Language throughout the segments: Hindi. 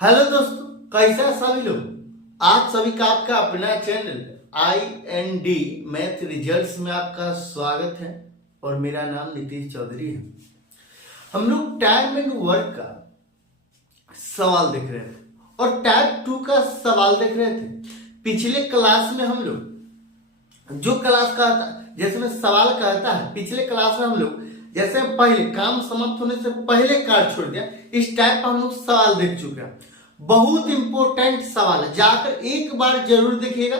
हेलो दोस्तों, कैसा है सभी लोग। आप सभी का आपका अपना चैनल IND मैथ रिजल्ट्स में आपका स्वागत है और मेरा नाम नीतीश चौधरी है। हम लोग टाइम एंड वर्क का सवाल देख रहे थे और टाइप 2 का सवाल देख रहे थे। पिछले क्लास में हम लोग जो क्लास का था, जैसे मैं सवाल कहता है, पिछले क्लास में हम लोग जैसे पहले काम समाप्त होने से पहले कार्ड छोड़ दिया, इस टाइप का हम लोग सवाल देख चुके हैं। बहुत इंपॉर्टेंट सवाल है, जाकर एक बार जरूर देखिएगा।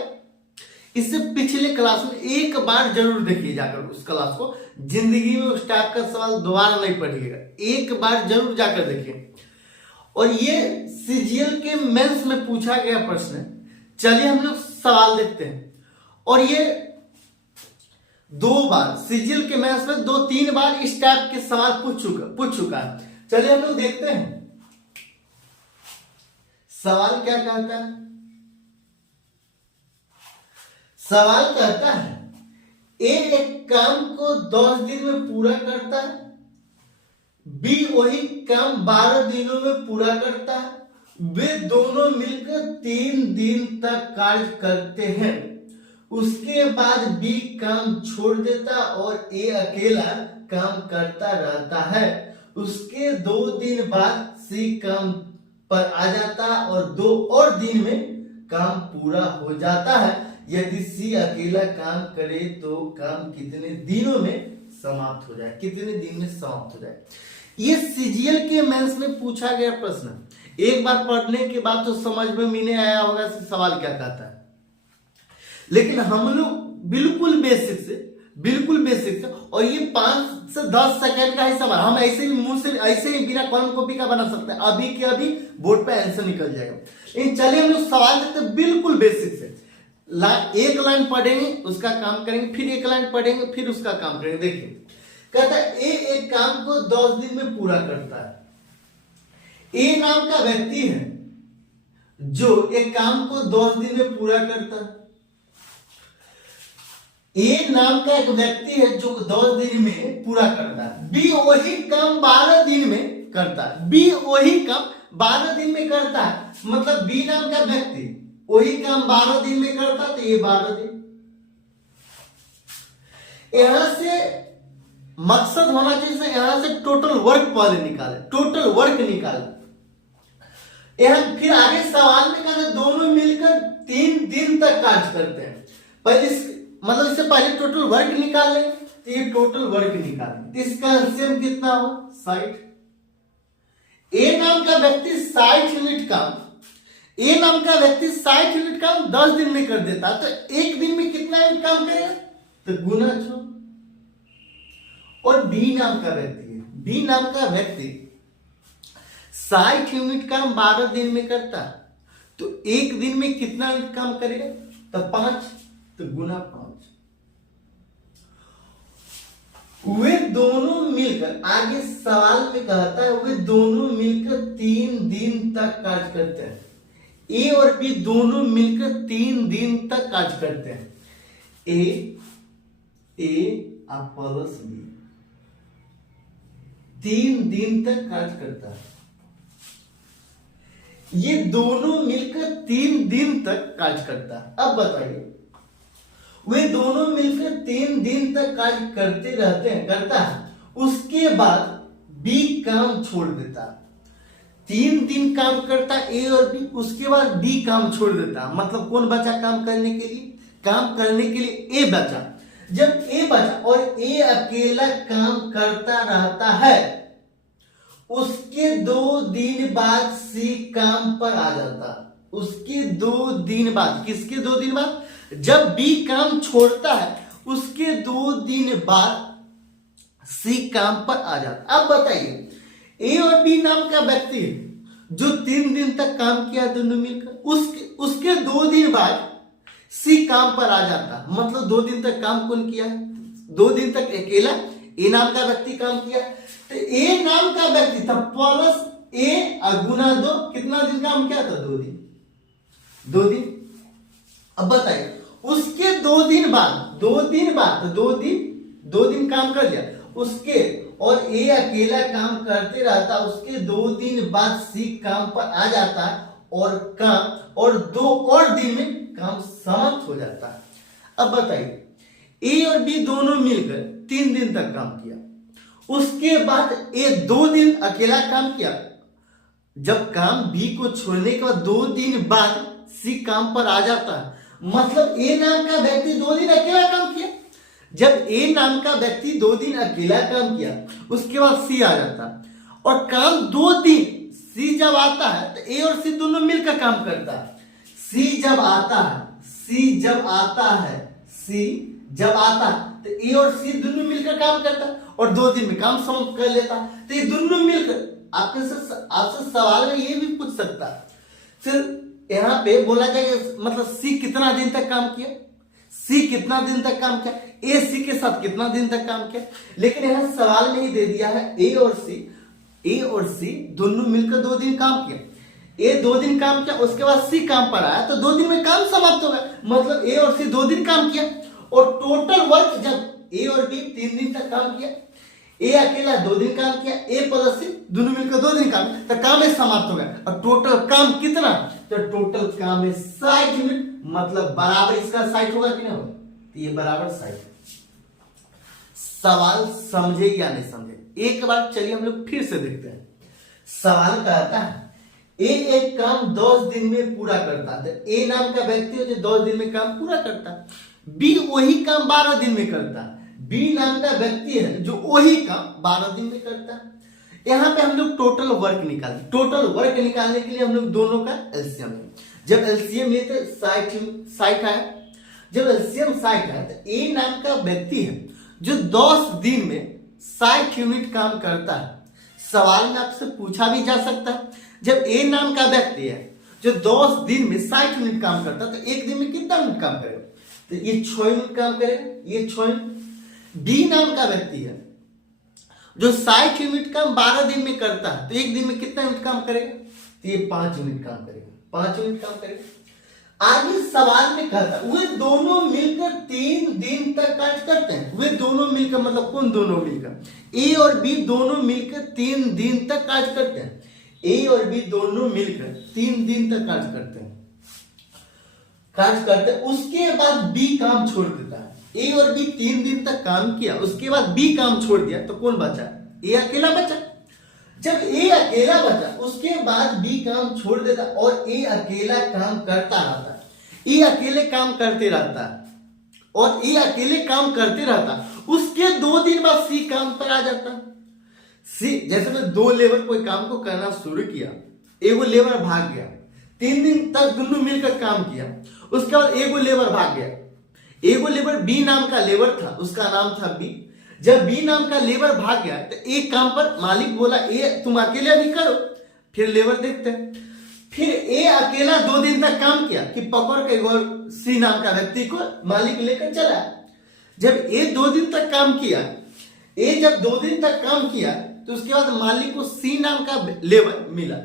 इससे पिछले क्लास में एक बार जरूर देखिए, जाकर उस क्लास को। जिंदगी में उस टाइप का सवाल दोबारा नहीं पढ़िएगा, एक बार जरूर जाकर देखिए। और ये CGL के मेंस में पूछा गया प्रश्न है। चलिए हम लोग सवाल देखते हैं। और ये 2 बार CGL के मेंस में 2-3 बार इस टाइप के सवाल पूछ चुका है। चलिए हम लोग देखते हैं सवाल क्या कहता है। सवाल कहता है A एक काम को 10 दिन में पूरा करता है, B वही काम 12 दिनों में पूरा करता है। वे दोनों मिलकर 3 दिन तक कार्य करते हैं। उसके बाद B काम छोड़ देता और A अकेला काम करता रहता है। उसके 2 दिन बाद C काम पर आ जाता और 2 और दिन में काम पूरा हो जाता है। यदि C अकेला काम करे तो काम कितने दिनों में समाप्त हो जाए, कितने दिन में समाप्त हो जाए। ये CGL के मेंस में पूछा गया प्रश्न। एक बार पढ़ने के बाद तो समझ में नहीं आया होगा सवाल क्या कहता है, लेकिन हम लोग बिल्कुल बेसिक से और ये 5 से 10 सेकंड का ही सवाल हम ऐसे ही मुंह से ऐसे ही बिना कलम कॉपी का बना सकते हैं। अभी के अभी बोर्ड पे आंसर निकल जाएगा। लेकिन चलिए हम लोग सवाल देखते हैं बिल्कुल बेसिक से। एक लाइन पढ़ेंगे, उसका काम करेंगे, फिर एक लाइन पढ़ेंगे, फिर उसका काम करेंगे। देखिए कहता है A एक काम को 10 दिन में पूरा करता है। A नाम का व्यक्ति है जो एक काम को 10 दिन में पूरा करता है। A नाम का एक व्यक्ति है जो 10 दिन में पूरा करता है। B वही काम 12 दिन में करता है। B वही काम 12 दिन में करता है, मतलब B नाम का व्यक्ति वही काम 12 दिन में करता है, तो ये 12 दिन। यहां से मकसद होना चाहिए, यहां से टोटल वर्क पहले निकाले, टोटल वर्क निकाले। यहां फिर आगे सवाल में कहते दोनों मिलकर 3 दिन तक कार्य करते हैं। पहले मतलब इससे पहले टोटल वर्क निकाल लेंगे, तो ये टोटल वर्क निकालेंगे। इसका एलसीएम कितना हो 60। A नाम का व्यक्ति 60 यूनिट काम, A नाम का व्यक्ति 60 यूनिट काम 10 दिन में कर देता, तो एक दिन में कितना यूनिट काम करेगा, तो गुना 6। और B नाम का व्यक्ति है, B नाम का व्यक्ति 60 यूनिट काम 12 दिन में करता, तो एक दिन में कितना यूनिट काम करेगा, तो 5, तो गुना 5। वे दोनों मिलकर, आगे सवाल में कहता है वे दोनों मिलकर 3 दिन तक कार्य करते हैं। A और B दोनों मिलकर 3 दिन तक कार्य करते हैं। A और प्लस B 3 दिन तक कार्य करता है। ये दोनों मिलकर 3 दिन तक कार्य करता है। अब बताइए, वे दोनों मिलकर 3 दिन तक कार्य करते करता है। उसके बाद B काम छोड़ देता है। 3 दिन काम करता A और B, उसके बाद B काम छोड़ देता है। मतलब कौन बचा काम करने के लिए? काम करने के लिए A बचा। जब A बचा और A अकेला काम करता रहता है, उसके 2 दिन बाद C काम पर आ जाता। उसके 2 दिन बाद, किसके 2 दिन बाद? जब B काम छोड़ता है उसके 2 दिन बाद C काम पर आ जाता। अब बताइए, A और B नाम का व्यक्ति है जो 3 दिन तक काम किया दोनों मिलकर, उसके 2 दिन बाद C काम पर आ जाता। मतलब 2 दिन तक काम कौन किया? 2 दिन तक अकेला A नाम का व्यक्ति काम किया। तो A नाम का व्यक्ति था प्लस A गुना 2, कितना दिन काम किया था? 2 दिन। 2 दिन। अब बताइए, उसके 2 दिन बाद, 2 दिन काम कर लिया उसके और ए अकेला काम करते रहता, उसके 2 दिन बाद सी काम पर आ जाता और 2 और दिन में काम समाप्त हो जाता है। अब बताइए, ए और बी दोनों मिलकर 3 दिन तक काम किया, उसके बाद ए 2 दिन अकेला काम किया। जब काम बी को छोड़ने के बाद 2 दिन बाद सी काम पर आ जाता है, मतलब ए नाम का व्यक्ति 2 दिन अकेला काम किया। जब ए नाम का व्यक्ति 2 दिन अकेला काम किया, उसके बाद सी आ जाता और काम 2 दिन सी जब आता है तो ए और सी दोनों मिलकर काम करता है। सी जब आता है तो ए और सी दोनों मिलकर काम करता है और 2 दिन में काम समाप्त कर लेता है। तो ये दोनों मिलकर आपसे सवाल में ये भी पूछ सकता है, फिर यहाँ पे बोला जाएगा मतलब सी कितना दिन तक काम किया, सी कितना दिन तक काम किया, ए सी के साथ कितना दिन तक काम किया। लेकिन यहाँ सवाल में ही दे दिया है ए और सी दोनों मिलकर 2 दिन काम किया। ए 2 दिन काम किया, उसके बाद सी काम पर आया तो 2 दिन में काम समाप्त हो गया, मतलब ए और सी 2 दिन काम किया। और टोटल वर्क जब ए और बी 3 दिन तक काम किया, ए अकेला 2 दिन काम किया, ए प्लस सी दोनों मिलकर 2 दिन काम किया, तो काम समाप्त हो गया। और टोटल काम कितना, तो टोटल काम है 60 यूनिट, मतलब बराबर इसका 60 होगा कि नहीं होगा, तो ये बराबर 60। सवाल समझे या नहीं समझे, एक बार चलिए हम लोग फिर से देखते हैं। सवाल कहता है ए एक काम 10 दिन में पूरा करता है, ए नाम का व्यक्ति है जो 10 दिन में काम पूरा करता है। बी वही काम 12 दिन में करता है, बी नाम का व्यक्ति है जो वही काम 12 दिन में करता है। यहाँ पे हम लोग टोटल वर्क निकालने के लिए हम लोग दोनों का एलसीएम लें। जब एलसीएम लेते 60 आया, जब एलसीएम 60 आया तो ए नाम का व्यक्ति है जो 10 दिन में 60 यूनिट काम करता है। सवाल में आपसे पूछा भी जा सकता है, जब ए नाम का व्यक्ति है जो 10 दिन में 60 यूनिट काम करता है तो एक दिन में कितना यूनिट काम करेगा, तो ये 6 यूनिट काम करेगा, ये 6 यूनिट। बी नाम का व्यक्ति है जो 60 यूनिट काम 12 दिन में करता है तो एक दिन में कितना यूनिट काम करेगा, तो ये 5 यूनिट काम करेगा, 5 यूनिट काम करेगा। आगे सवाल में कहता है वे दोनों मिलकर 3 दिन तक कार्य करते हैं। वे दोनों मिलकर मतलब कौन दोनों मिलकर, ए और बी दोनों मिलकर 3 दिन तक कार्य करते हैं। ए और बी दोनों मिलकर 3 दिन तक कार्य करते हैं, उसके बाद बी काम छोड़ देता है। ए और बी 3 दिन तक काम किया, उसके बाद बी काम छोड़ दिया तो कौन बचा, ए अकेला बचा। जब ए अकेला बचा उसके बाद बी काम छोड़ देता और ए अकेला काम करता रहता, ए अकेले काम करते रहता और ए अकेले काम करते रहता, उसके 2 दिन बाद सी काम पर आ जाता। सी जैसे मैं 2 लेबर कोई काम को करना शुरू किया, एगो लेबर भाग गया, 3 दिन तक दोनों मिलकर काम किया, उसके बाद एगो लेबर भाग गया। एगो लेबर बी नाम का लेबर था, उसका नाम था बी। जब बी नाम का लेबर भाग गया तो एक काम पर मालिक बोला ए तुम अकेले भी करो, फिर लेबर देखते हैं। फिर ए अकेला 2 दिन तक काम किया कि पकड़ के सी नाम का व्यक्ति को मालिक लेकर चला। जब ए 2 दिन तक काम किया, ए जब 2 दिन तक काम किया तो उसके बाद मालिक को सी नाम का लेबर मिला।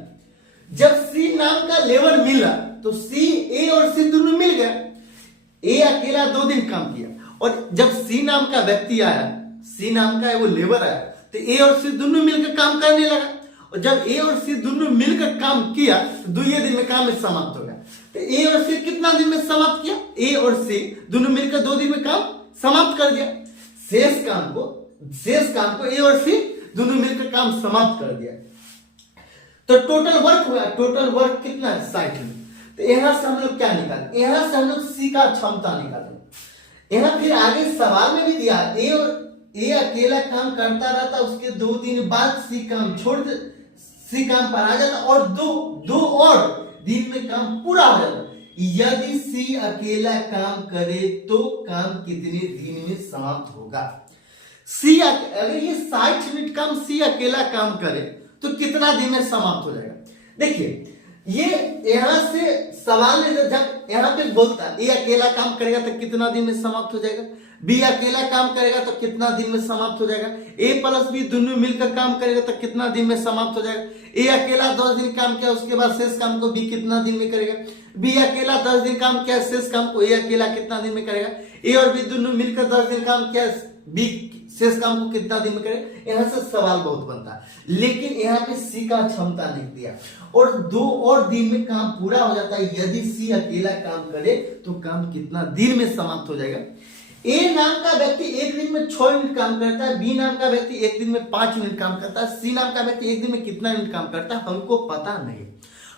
जब सी नाम का लेबर मिला तो सी ए और सी दोनों मिल गए। ए अकेला 2 दिन काम किया और जब सी नाम का व्यक्ति आया, सी नाम का वो लेबर आया तो ए और सी दोनों मिलकर काम करने लगा। और जब ए और सी दोनों मिलकर काम किया तो 2 दिन में काम समाप्त हो गया। तो ए और सी कितना दिन में समाप्त किया, ए और सी दोनों मिलकर 2 दिन में काम समाप्त कर दिया। शेष काम को ए और सी दोनों मिलकर काम समाप्त कर दिया। तो टोटल वर्क हुआ, टोटल वर्क कितना है 60 यूनिट। तो यहां से हम लोग क्या निकालें, यहां से हम लोग सी का क्षमता निकालें। यहां फिर आगे सवाल में भी दिया ए अकेला काम करता रहता, उसके 2 दिन बाद सी काम छोड़ दे, सी काम पर आ जाता और दो और दिन में काम पूरा हो जाता। यदि सी अकेला काम करे तो काम कितने दिन में समाप्त होगा। सी अगर ये 60 यूनिट काम सी अकेला काम करे तो कितना दिन में समाप्त हो जाएगा। देखिए ये यहां से सवाल है, जब यहां पे बोलता ए अकेला काम करेगा तो कितना दिन में समाप्त हो जाएगा, बी अकेला काम करेगा तो कितना दिन में समाप्त हो जाएगा, ए प्लस बी दोनों मिलकर काम करेगा तो कितना दिन में समाप्त हो जाएगा। ए अकेला 10 दिन काम किया, उसके बाद शेष काम को बी कितना दिन में करेगा, बी अकेला 10 दिन काम किया, शेष काम को ए अकेला कितना दिन में करेगा, ए और बी दोनों मिलकर 10 दिन काम किया, बी शेष काम को कितना दिन में करे, यहाँ से सवाल बहुत बनता है। लेकिन यहाँ पे सी का क्षमता नहीं दिया और 2 और दिन में काम पूरा हो जाता है। यदि सी अकेला काम करे तो काम कितना दिन में समाप्त हो जाएगा। ए नाम का व्यक्ति एक दिन में 6 मिनट काम करता है, बी नाम का व्यक्ति एक दिन में 5 मिनट काम करता है, सी नाम का व्यक्ति एक दिन में कितना मिनट काम करता है हमको पता नहीं।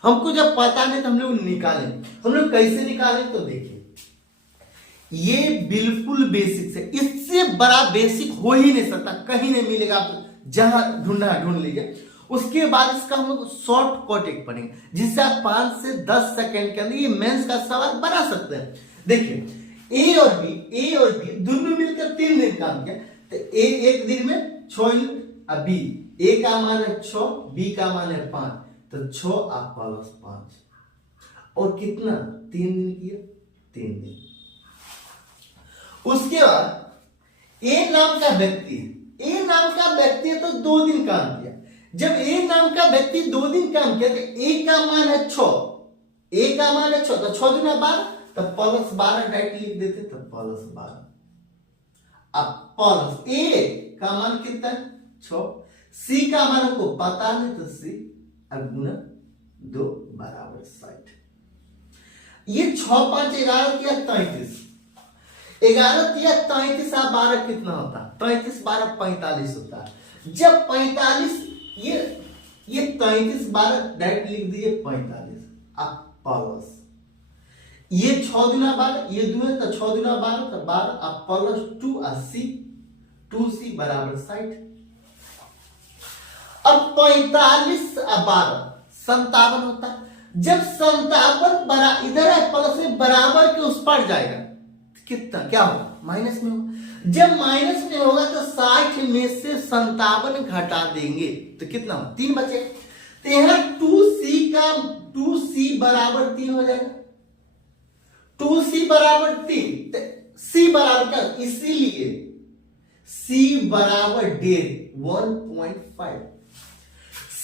हमको जब पता नहीं तो हम लोग निकालें। हम लोग कैसे निकालें तो देखिए, ये बिल्कुल बेसिक है, इससे बड़ा बेसिक हो ही नहीं सकता, कहीं नहीं मिलेगा। आप जहां ढूंढना ढूंढ लीजिए। उसके बाद इसका हम लोग शॉर्ट कट एक पढ़ेंगे जिससे आप 5 से 10 सेकंड के अंदर ये मेंस का सवाल बना सकते हैं। देखिए ए और बी दोनों मिलकर 3 दिन काम किया तो ए एक दिन में 6 यूनिट, अब बी ए का मान है 6, बी का मान है 5, तो 6 आप प्लस 5 और कितना 3 दिन किया, 3 दिन। उसके बाद ए नाम का व्यक्ति है तो 2 दिन काम किया। जब ए नाम का व्यक्ति 2 दिन काम किया तो ए का मान है 6, तो 6 दुना 12, तो प्लस 12 डायरेक्ट लिख देते तो प्लस 12। अब प्लस ए का मान कितना है 6, सी का मान को पता नहीं तो सी अब गुना 2 बराबर 60। ये 6 5 11 किया 33, 11 किया 33 आप 12 कितना होता है, 33 12 45 होता है। जब 45 ये 33 12 डायरेक्ट लिख दीजिए 45, अब प्लस ये 6 दुना 12, ये 2 है तो 6 दुना 12 तो 12, अब प्लस 2 80, 2c बराबर 60। अब 45 अब 12 57 होता है। जब 57 इधर है प्लस में बराबर के उस पर जाएगा कितना क्या होगा, माइनस में होगा। जब माइनस में होगा तो 60 में से 57 घटा देंगे तो कितना 3 बचे। तो यहां 2c बराबर 3 हो जाएगा, 2c बराबर 3, c बराबर क्या, इसीलिए c बराबर 1.5। c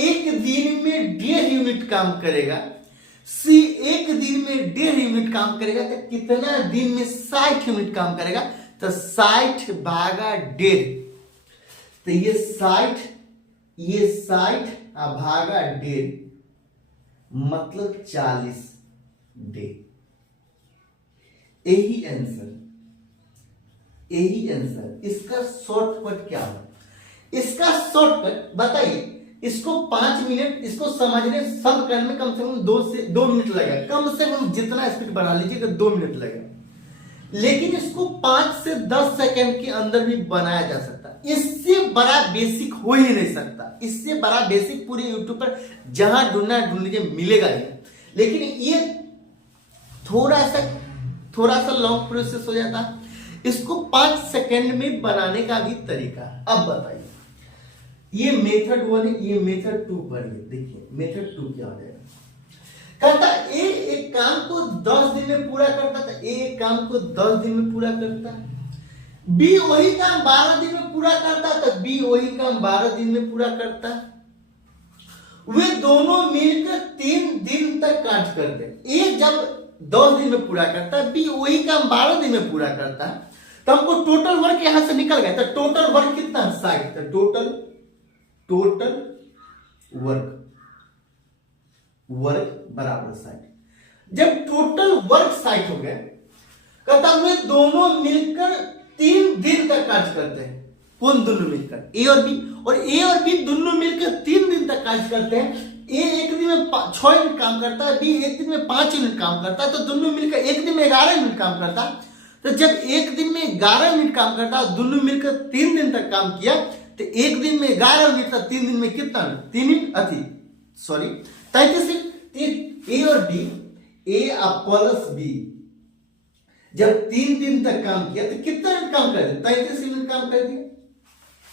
एक दिन में 1.5 यूनिट काम करेगा, सी एक दिन में 1.5 यूनिट काम करेगा तो कितना दिन में 60 यूनिट काम करेगा, तो 60 भागा 1.5, तो ये 60 भागा 1.5 मतलब 40 डे। यही आंसर। इसका शॉर्टकट क्या है, इसका शॉर्टकट बताइए। इसको 5 मिनट इसको समझने सब करने में कम से कम 2 मिनट लगेगा, कम से कम जितना स्पीड बढ़ा लीजिएगा 2 मिनट लगेगा। लेकिन इसको 5 से 10 सेकंड के अंदर भी बनाया जा सकता है। इससे बड़ा बेसिक हो ही नहीं सकता, इससे बड़ा बेसिक पूरे यूट्यूब पर जहां ढूंढना ढूंढ लीजिए मिलेगा ही। लेकिन ये थोड़ा सा लॉन्ग प्रोसेस हो जाता है। इसको 5 सेकंड में बनाने का भी तरीका। अब बताइए, ये मेथड 1 है, ये मेथड 2 पढ़िए। देखिए मेथड 2 क्या हो जाएगा। कहता ए एक काम को 10 दिन में पूरा करता था, ए एक काम को 10 दिन में पूरा करता, बी वही काम 12 दिन में पूरा करता था, बी वही काम 12 दिन में पूरा करता। वे दोनों मिलकर 3 दिन तक काज करते। ए जब 10 दिन में पूरा करता है, बी वही काम 12 दिन में पूरा करता है, तो हमको टोटल वर्क यहां से निकल गया। तो टोटल वर्क कितना 60, तो टोटल वर्क बराबर 60। जब टोटल वर्क 60 हो गया, कहता वे दोनों मिलकर 3 दिन तक कार्य करते हैं। कौन दोनों मिलकर, ए और बी दोनों मिलकर 3 दिन तक कार्य करते हैं। ए एक दिन में 6 यूनिट काम करता है, बी एक दिन में 5 यूनिट काम करता है, तो दोनों मिलकर एक दिन में 11 यूनिट काम करता है। तो जब एक दिन में 11 यूनिट काम करता है, दोनों मिलकर 3 दिन तक काम किया, तो एक दिन में 11 यूनिट था, 3 दिन में कितना 33। ए और बी, ए प्लस बी जब 3 दिन तक काम किया तो कितना यूनिट काम कर दिया, 33 यूनिट काम कर दिया।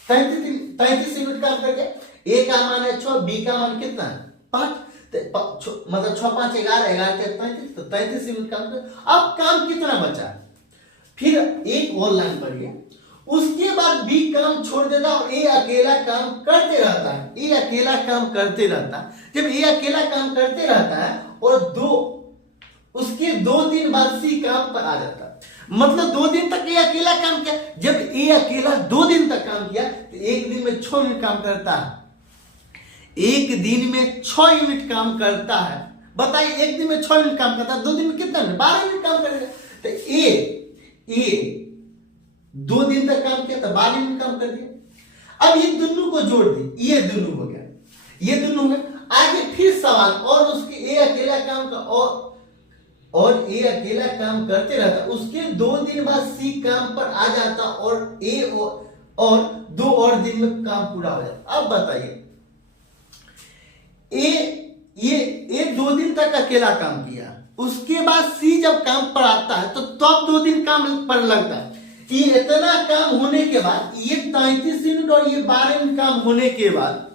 33 यूनिट काम कर दिया। ए का मान है 6, बी का मान कितना है 5, मतलब 6 5 11 33, तो 33 यूनिट काम कर। अब काम कितना बचा, फिर एक और लाइन पढ़िए। उसके बाद बी काम छोड़ देता और ए अकेला काम करते रहता है। ए अकेला काम करते रहता है। जब ए अकेला काम करते रहता है और उसके 2 दिन बाद सी काम पर आ जाता है। मतलब 2 दिन तक ये अकेला काम किया। जब ये अकेला 2 दिन तक काम किया तो एक दिन में 6 यूनिट काम करता है। एक दिन में 6 यूनिट काम करता है। बताइए, एक दिन में 6 यूनिट काम करता है, 2 दिन में कितना मिनट? 12 यूनिट काम करेगा। तो ए 2 दिन तक काम किया तो 12 यूनिट काम कर दिया। अब ये दोनों को जोड़ दी, ये दोनों हो गया, ये दोनों हो गया। आगे फिर सवाल, और उसके ए अकेला काम का और ए अकेला काम करते रहता, उसके 2 दिन बाद सी काम पर आ जाता और ए और 2 और दिन में काम पूरा हो जाता। अब बताइए, ये 2 दिन तक अकेला काम किया, उसके बाद सी जब काम पर आता है तो तब 2 दिन काम पर लगता है। ये इतना काम होने के बाद, ये 33 यूनिट और ये 12 यूनिट काम होने के बाद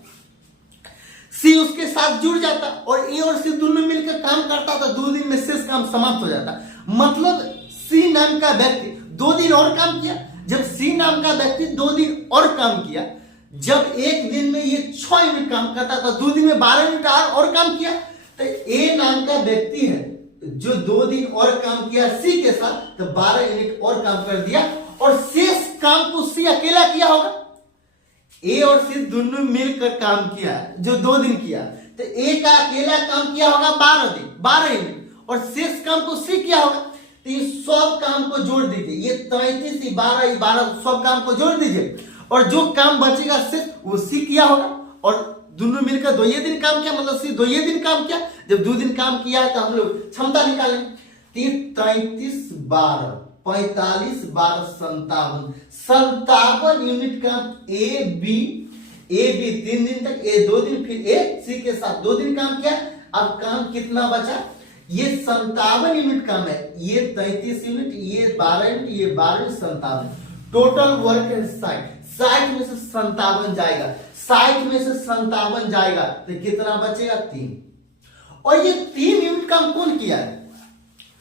सी उसके साथ जुड़ जाता और ए और सी दोनों मिलकर काम करता था। 2 दिन में शेष काम समाप्त हो जाता। मतलब सी नाम का व्यक्ति 2 दिन और काम किया। जब सी नाम का व्यक्ति 2 दिन और काम किया, जब एक दिन में ये 6 यूनिट काम करता था, 2 दिन में 12 यूनिट और काम किया, तो ए नाम का व्यक्ति है जो 2 दिन और काम किया सी के साथ, तो 12 यूनिट और काम कर दिया और शेष काम को सी अकेला किया होगा। ए और सी दोनों मिलकर काम किया जो 2 दिन किया, तो ए का अकेला काम किया होगा 12 दिन, 12 यूनिट, और शेष काम को सी किया होगा। तो ये सब काम को जोड़ दीजिए, ये 33, ये 12 सब काम को जोड़ दीजिए और जो काम बचेगा सिर्फ वो सी किया होगा। और दोनों मिलकर 2 दिन काम किया, मतलब सी 2 दिन काम किया। जब 2 दिन काम किया है तो हम लोग क्षमता निकालें। 33 12 45 12 57 यूनिट काम ए बी 3 दिन तक, ए 2 दिन, फिर ए सी के साथ 2 दिन काम किया। अब काम कितना बचा? ये 57 यूनिट काम है। ये 33 यूनिट, ये 12 यूनिट, ये 12 यूनिट, 57। टोटल वर्क है 60 में से 57 जाएगा, 60 में से 57 जाएगा तो कितना बचेगा? 3। और ये 3 यूनिट काम कौन किया है?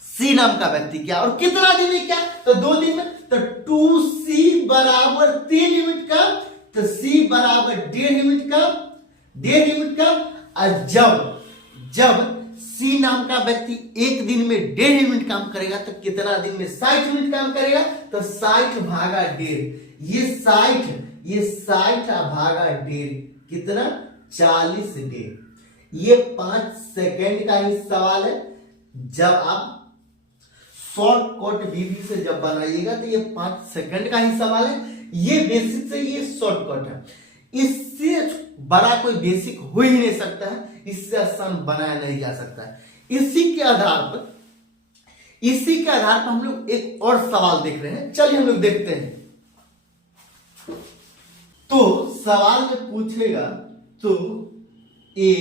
सी नाम का व्यक्ति किया। और कितना दिन में किया? तो 2 दिन में। तो 2C बराबर 3 यूनिट काम, तो C बराबर 1.5 यूनिट काम, 1.5 यूनिट काम। और जब सी नाम का व्यक्ति एक दिन में 1.5 यूनिट काम करेगा तो कितना दिन में? 60 यूनिट काम करेगा। तो 60 भागा 1.5, ये 60 भागा 1.5 कितना? 40 1.5। ये 5 सेकेंड का ही सवाल है। जब आप शॉर्टकट विधि से जब बनाइएगा तो ये 5 सेकंड का ही सवाल है। ये बेसिक से ये शॉर्टकट है, इससे बड़ा कोई बेसिक हो ही नहीं सकता है, इससे आसान बनाया नहीं जा सकता है। इसी के आधार पर हम लोग एक और सवाल देख रहे हैं। चलिए हम लोग देखते हैं। तो सवाल में पूछेगा, तो ए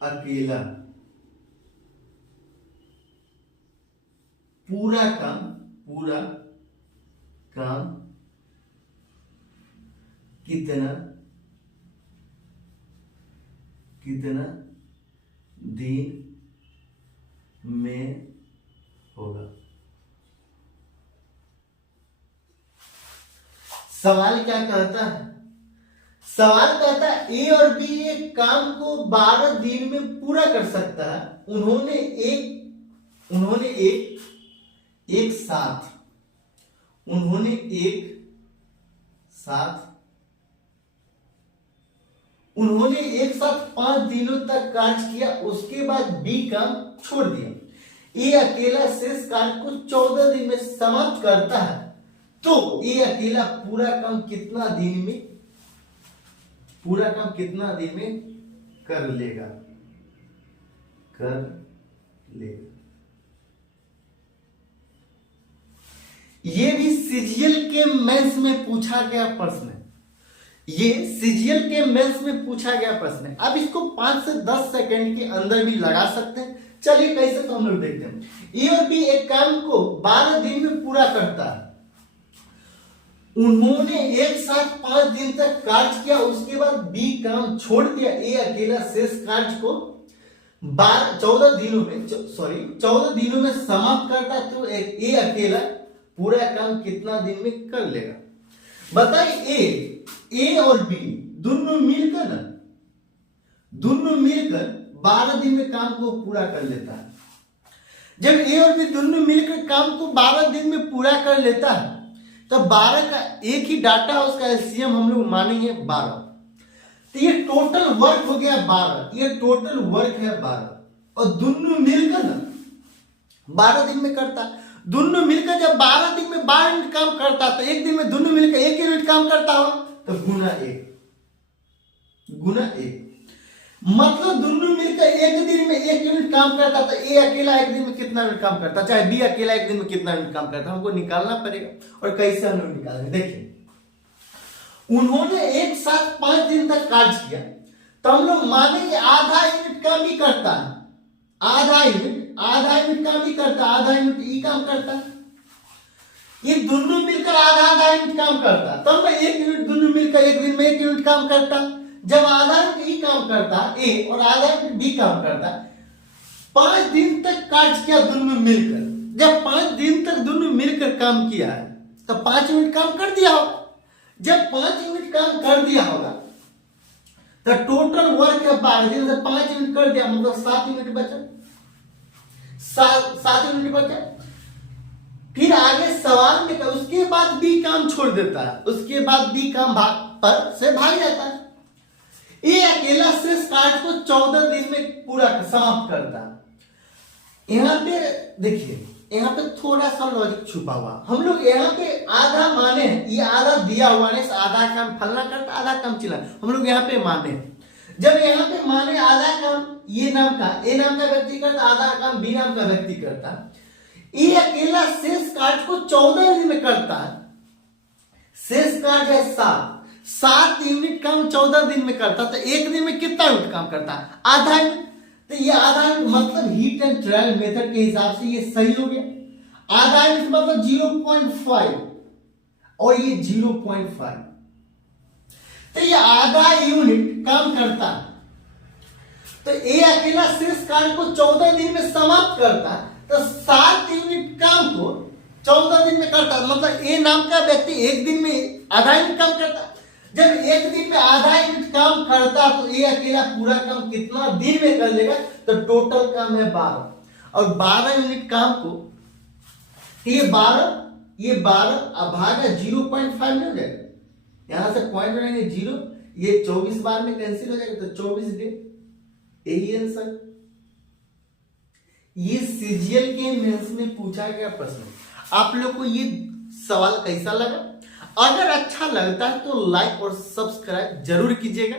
अकेला पूरा काम कितना दिन में होगा? सवाल क्या कहता है? सवाल कहता है ए और बी एक काम को 12 दिन में पूरा कर सकता है। उन्होंने एक साथ 5 दिनों तक कार्य किया, उसके बाद बी काम छोड़ दिया। ए अकेला शेष कार्य को 14 दिन में समाप्त करता है, तो ए अकेला पूरा काम कितना दिन में कर लेगा? ये भी सीजीएल के मेंस में पूछा गया प्रश्न है। अब इसको 5 से 10 सेकंड के अंदर भी लगा सकते हैं। चलिए कैसे, तो हम लोग देखते हैं। ए और बी एक काम को 12 दिन में पूरा करता है। उन्होंने एक साथ 5 दिन तक कार्य किया, उसके बाद बी काम छोड़ दिया। ए अकेला शेष कार्य को 14 दिनों में समाप्त करता, तो ए अकेला पूरा काम कितना दिन में कर लेगा? बताइए। ए और बी दोनों मिलकर 12 दिन में काम को पूरा कर लेता है। जब ए और बी दोनों मिलकर काम को 12 दिन में पूरा कर लेता है तो 12 का एक ही डाटा है, उसका एलसीएम हम लोग मानेंगे 12। तो ये टोटल वर्क हो गया 12, ये टोटल वर्क है 12 और दोनों मिलकर ना 12 दिन में करता। दोनों मिलकर जब 12 दिन में 12 यूनिट काम करता तो एक दिन में दोनों मिलकर 1 यूनिट काम करता हो तो गुना 1 मतलब दोनों मिलकर एक दिन में 1 यूनिट काम करता तो ए अकेला एक दिन में कितना यूनिट काम करता, चाहे बी अकेला एक दिन में कितना यूनिट काम करता, हमको निकालना पड़ेगा। और कैसे हम लोग निकालेंगे, देखिए उन्होंने एक साथ 5 दिन तक कार्य किया तो हम लोग मानेंगे आधा यूनिट काम ही करता है, आधा यूनिट काम ही करता, आधा यूनिट ई काम करता है। ये दोनों मिलकर आधा यूनिट काम करता तब मैं 1 यूनिट दोनों मिलकर एक दिन में 1 यूनिट काम करता। जब आधा यूनिट ई काम करता ए और आधा यूनिट बी काम करता, 5 दिन तक कार्य किया दोनों मिलकर। जब 5 दिन तक दोनों मिलकर काम किया है तो 5 यूनिट काम कर दिया होगा। जब 5 यूनिट काम कर दिया होगा तो टोटल वर्क है 12 दिन से 5 यूनिट कर दिया मतलब 7 यूनिट बचा, 7 यूनिट बचा। फिर आगे सवाल में उसके बाद बी काम छोड़ देता है, उसके बाद बी काम भाग जाता है। ये अकेला शेष कार्य को 14 दिन में पूरा समाप्त करता है। यहाँ पे देखिए, यहाँ पे थोड़ा सा लॉजिक छुपा हुआ। हम लोग यहाँ पे आधा माने, ये आधा दिया हुआ है, आधा काम फलना करता आधा काम चिल्ला, हम लोग यहाँ पे माने। जब यहाँ पे माने आधा काम ये नाम का ए नाम का व्यक्ति करता, आधा काम बी नाम का व्यक्ति करता, ये अकेला शेष कार्य को 14 दिन में करता है। शेष कार्य है 7 यूनिट काम 14 दिन में करता, तो एक दिन में कितना यूनिट काम करता, आधा यूनिट। तो ये आधा यूनिट मतलब हीट एंड ट्रायल मेथड के हिसाब से ये सही हो गया। आधा यूनिट मतलब 0.5 और ये 0.5, तो ये आधा यूनिट काम करता है। तो ए अकेला शेष कार्य को 14 दिन में समाप्त करता, तो 7 यूनिट काम को 14 दिन में करता, मतलब ए नाम का व्यक्ति एक दिन में आधा यूनिट काम करता। जब एक दिन में आधा यूनिट काम करता तो ये अकेला पूरा काम कितना दिन में कर लेगा, तो टोटल काम है 12 और 12 यूनिट काम को ये 12 अब भागा 0.5 में हो जाएगा, यहां से पॉइंट रहेंगे 0, ये 24 बार में कैंसिल हो जाएगा तो 24 दिन। यही आंसर। ये सीजीएल के मेंस में पूछा गया प्रश्न। आप लोग को ये सवाल कैसा लगा? अगर अच्छा लगता है तो लाइक और सब्सक्राइब जरूर कीजिएगा।